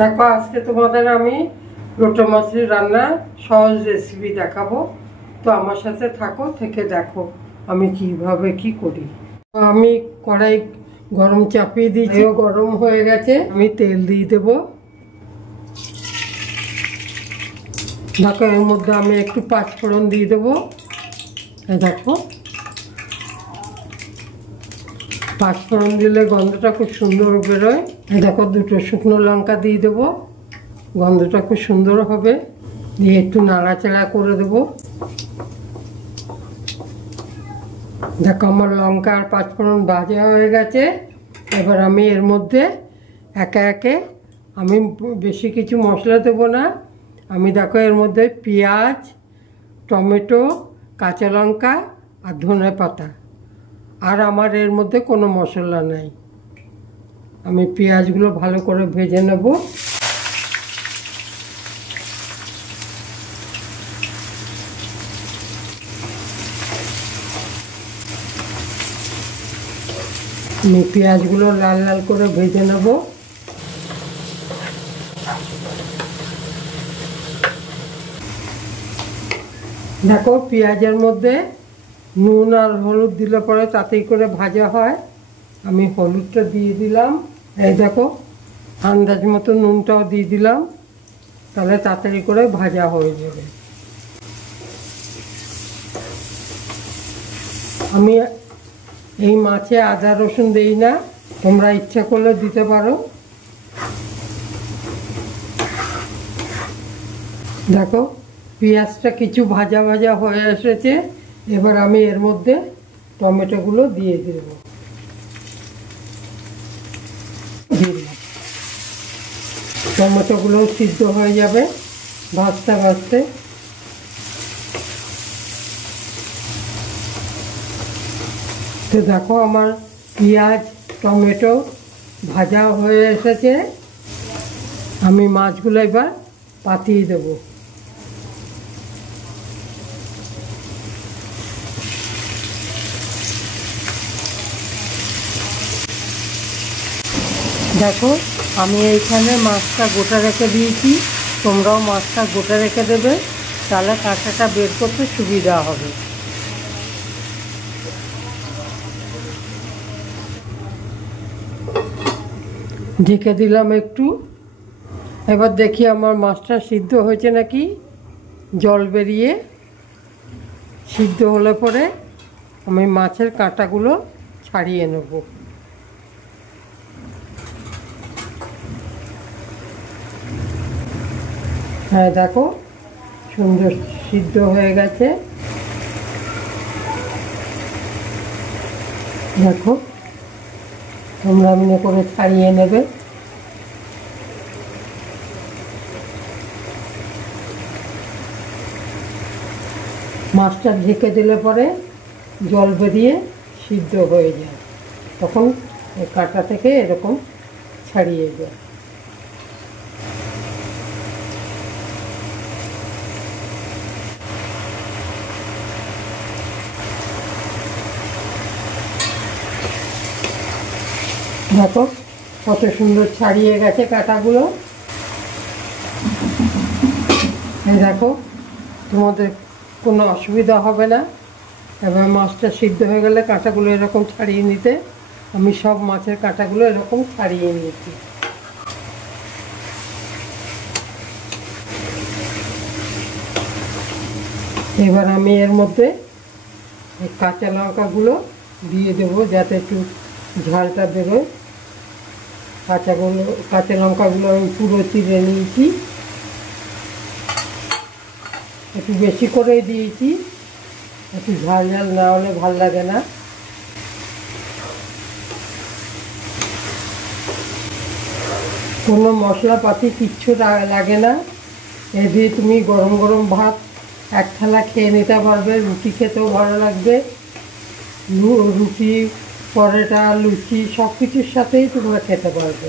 দেখো আজকে তোমাদের আমি লোটা মাছের রান্না সহজ রেসিপি দেখাবো। তো আমার সাথে থাকো, থেকে দেখো আমি কিভাবে কি করি। আমি কড়াই গরম চাপিয়ে দিয়েছি, গরম হয়ে গেছে। আমি তেল দিয়ে দেবো। দেখো এর মধ্যে আমি একটু পাঁচফোড়ন দিয়ে দেবো। দেখো পাঁচফোড়ন দিলে গন্ধটা খুব সুন্দর বেরোয়। দেখো দুটো শুকনো লঙ্কা দিয়ে দেবো, গন্ধটা খুব সুন্দর হবে। দিয়ে একটু নাড়াচাড়া করে দেবো। দেখো আমার লঙ্কা আর পাঁচফোড়ন ভাজা হয়ে গেছে। এবার আমি এর মধ্যে একে একে, আমি বেশি কিছু মশলা দেবো না। আমি দেখো এর মধ্যে পেঁয়াজ, টমেটো, কাঁচা লঙ্কা আর ধনে পাতা, আর আমার এর মধ্যে কোনো মশলা নাই। আমি পেঁয়াজগুলো ভালো করে ভেজে নেব। আমি পেঁয়াজগুলো লাল লাল করে ভেজে নেব। দেখো পেঁয়াজের মধ্যে নুন আর হলুদ দিলে পরে তাতেই করে ভাজা হয়। আমি হলুদটা দিয়ে দিলাম। এই দেখো আন্দাজ মতো নুনটাও দিয়ে দিলাম, তাহলে তাড়াতাড়ি করে ভাজা হয়ে যাবে। আমি এই মাছে আদা রসুন দেই না, তোমরা ইচ্ছা করলে দিতে পারো। দেখো পেঁয়াজটা কিছু ভাজা ভাজা হয়ে এসেছে। এবার আমি এর মধ্যে টমেটোগুলো দিয়ে দেব। টমেটোগুলো সিদ্ধ হয়ে যাবে ভাজতে ভাজতে। তো দেখো আমার পেঁয়াজ টমেটো ভাজা হয়ে এসেছে। আমি মাছগুলো এবার পাতিয়ে দেব। দেখো আমি এইখানে মাছটা গোটা রেখে দিয়েছি, তোমরাও মাছটা গোটা রেখে দেবে, তাহলে কাঁটাটা বের করতে সুবিধা হবে। ঢেকে দিলাম একটু। এবার দেখি আমার মাছটা সিদ্ধ হয়েছে নাকি। জল বেরিয়ে সিদ্ধ হলে পরে আমি মাছের কাঁটাগুলো ছাড়িয়ে নেব। হ্যাঁ দেখো সুন্দর সিদ্ধ হয়ে গেছে। দেখো তোমরা মনে করে ছাড়িয়ে নেবে। মাছটা ঢেকে দিলে পরে জল বেরিয়ে সিদ্ধ হয়ে যায়, তখন কাঁটা থেকে এরকম ছাড়িয়ে যায়। দেখো কত সুন্দর ছাড়িয়ে গেছে কাঁটাগুলো। এই দেখো তোমাদের কোনো অসুবিধা হবে না। এবার মাছটা সিদ্ধ হয়ে গেলে কাঁটাগুলো এরকম ছাড়িয়ে নিতে। আমি সব মাছের কাঁটাগুলো এরকম ছাড়িয়ে নিয়েছি। এবার আমি এর মধ্যে কাঁচা লঙ্কাগুলো দিয়ে দেবো, যাতে একটু ঝালটা বেরোয়। কাঁচা লঙ্কাগুলো আমি পুরো চিড়ে নিয়েছি, একটু বেশি করেই দিয়েছি, একটু ঝাল ঝাল না হলে ভাল লাগে না। কোনো মশলাপাতি কিচ্ছু লাগে না। এ দিয়ে তুমি গরম গরম ভাত এক থালা খেয়ে নিতে পারবে, রুটি খেতেও ভালো লাগবে। রুটি, পরোটা, লুচি সব কিছুর সাথেই তোমরা খেতে পারবে।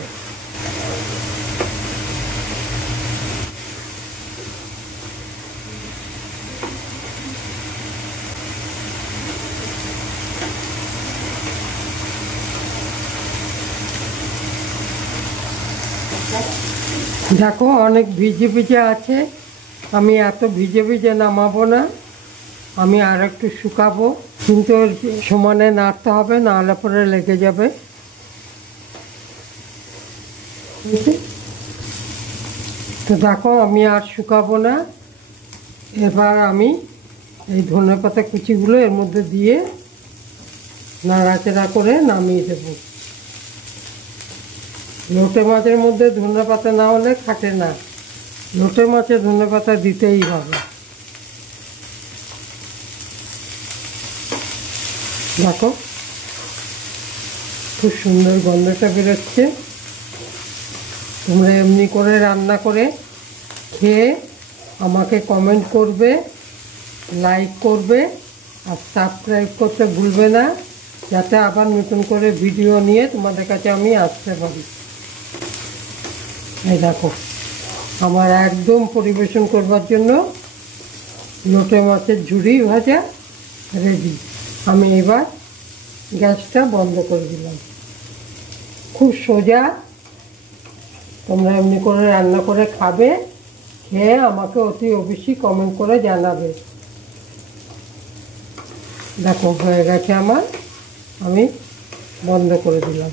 দেখো অনেক ভিজে ভিজে আছে, আমি এত ভিজে ভিজে নামাবো না, আমি আর একটু শুকাবো, কিন্তু সমানে নাড়তে হবে, নাহলে পরে লেগে যাবে। তো দেখো আমি আর শুকাবো না, এবার আমি এই ধনেপাতা কুচিগুলো এর মধ্যে দিয়ে নাড়াচাড়া করে নামিয়ে দেবো। লোটে মাছের মধ্যে ধনেপাতা না হলে খাটে না, লোটে মাছে ধনেপাতা দিতেই হবে। দেখো খুব সুন্দর গন্ধটা বেরোচ্ছে। তোমরা এমনি করে রান্না করে খেয়ে আমাকে কমেন্ট করবে, লাইক করবে আর সাবস্ক্রাইব করতে ভুলবে না, যাতে আবার নতুন করে ভিডিও নিয়ে তোমাদের কাছে আমি আসতে পারি। এই দেখো আমার একদম পরিবেশন করবার জন্য লোটে মাছের ঝুড়ি ভাজা রেডি। আমি এবার গ্যাসটা বন্ধ করে দিলাম। খুব সোজা, তোমরা এমনি করে রান্না করে খাবে, খেয়ে আমাকে অতি অবশ্যই কমেন্ট করে জানাবে। দেখো হয়ে গেছে আমার, আমি বন্ধ করে দিলাম।